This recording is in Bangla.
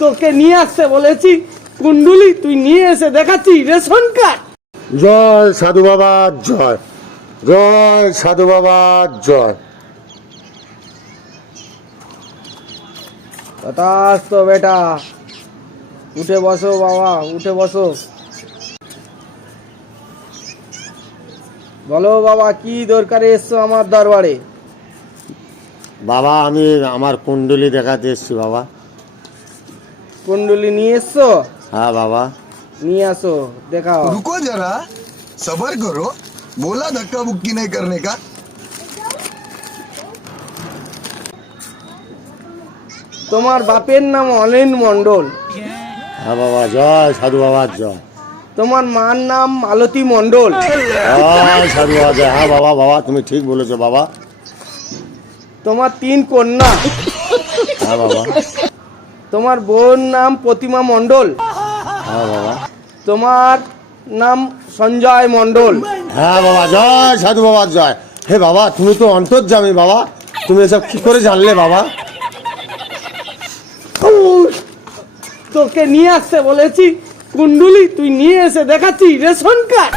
তোকে নিয়ে আসতে বলেছি কুণ্ডুলি, তুই নিয়ে এসে দেখাচ্ছি রেশন কার্ড। জয় সাধু বাবা জয়, জয় সাধু বাবা জয়। তথাস্তু বেটা, উঠে বসো বাবা, উঠে বসো। বলো বাবা, কি দরকারে এসছো আমার দরবারে? বাবা আমি আমার কুণ্ডলী দেখাতে এসছি বাবা। কুণ্ডুলি নিয়ে এসছো? হ্যাঁ বাবা। নিয়ে আসো, দেখাও। रुको जरा, सबर करो। बोला धक्का बुक्की नहीं करने का। তোমার বাপের নাম অনিল মণ্ডল, হ্যাঁ বাবা, জয় সাধু বাবা জয়। তোমার মার নাম মালতী মণ্ডল, জয় সাধু বাবা জয়। হ্যাঁ বাবা, বাবা তুমি ঠিক বলেছো বাবা। তোমার 3 কন্যা, হ্যাঁ বাবা। তোমার বোন নাম প্রতিমা মণ্ডল, হ্যাঁ বাবা। তোমার নাম সঞ্জয় মণ্ডল। হ্যাঁ বাবা, জয় সাধু বাবা জয়। হে বাবা, তুমি তো অন্তর্যামী বাবা, তুমি এসব কি করে জানলে বাবা? তোকে নিয়ে আসতে বলেছি কুণ্ডুলি, তুই নিয়ে এসে দেখাচ্ছি রেশন কার্ড।